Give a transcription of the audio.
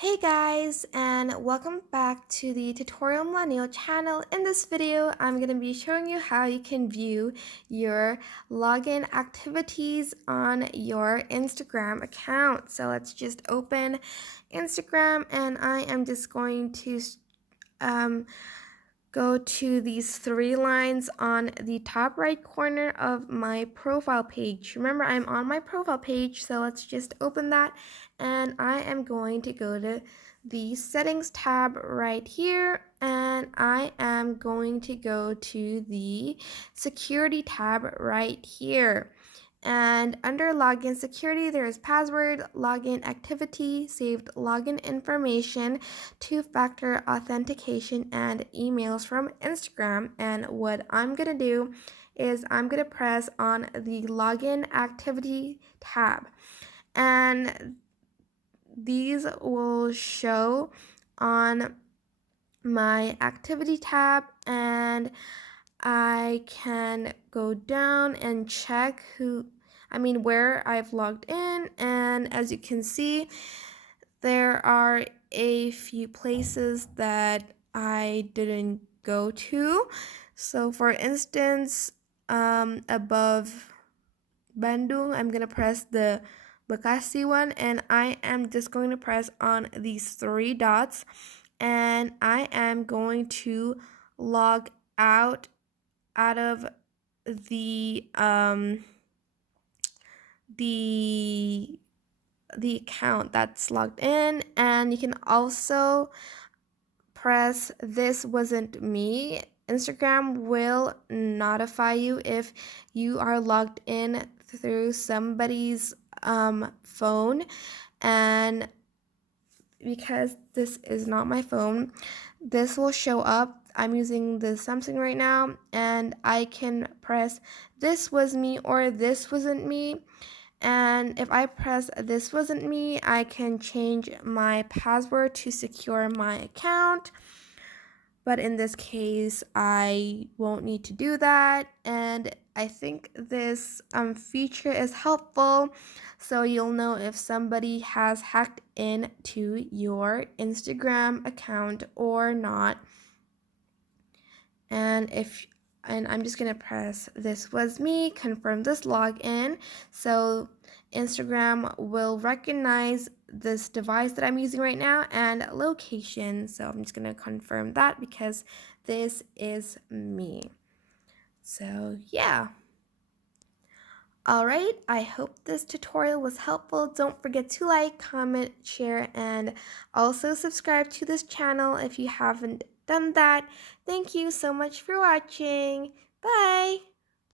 Hey guys, and welcome back to the Tutorial Millennial channel. In this video, I'm going to be showing you how you can view your login activities on your Instagram account. So let's just open Instagram, and I am just going to go to these three lines on the top right corner of my profile page. Remember, I'm on my profile page, so let's just open that, and I am going to go to the settings tab right here, and I am going to go to the security tab right here. And under login security, there is password, login activity, saved login information, two-factor authentication, and emails from Instagram. And what I'm going to do is I'm going to press on the login activity tab. And these will show on my activity tab, and I can go down and check where I've logged in, and as you can see, there are a few places that I didn't go to. So for instance, above Bandung, I'm gonna press the Bekasi one, and I am just going to press on these three dots, and I am going to log out of the the account that's logged in. And you can also press this wasn't me. Instagram will notify you if you are logged in through somebody's phone, and because this is not my phone, this will show up. I'm using the Samsung right now, and I can press this was me or this wasn't me. And if I press this wasn't me, I can change my password to secure my account. But in this case, I won't need to do that. And I think this feature is helpful, so you'll know if somebody has hacked into your Instagram account or not. And I'm just gonna press this was me, confirm this login. So Instagram will recognize this device that I'm using right now and location. So I'm just gonna confirm that because this is me. So yeah. Alright, I hope this tutorial was helpful. Don't forget to like, comment, share, and also subscribe to this channel if you haven't done that. Thank you so much for watching. Bye!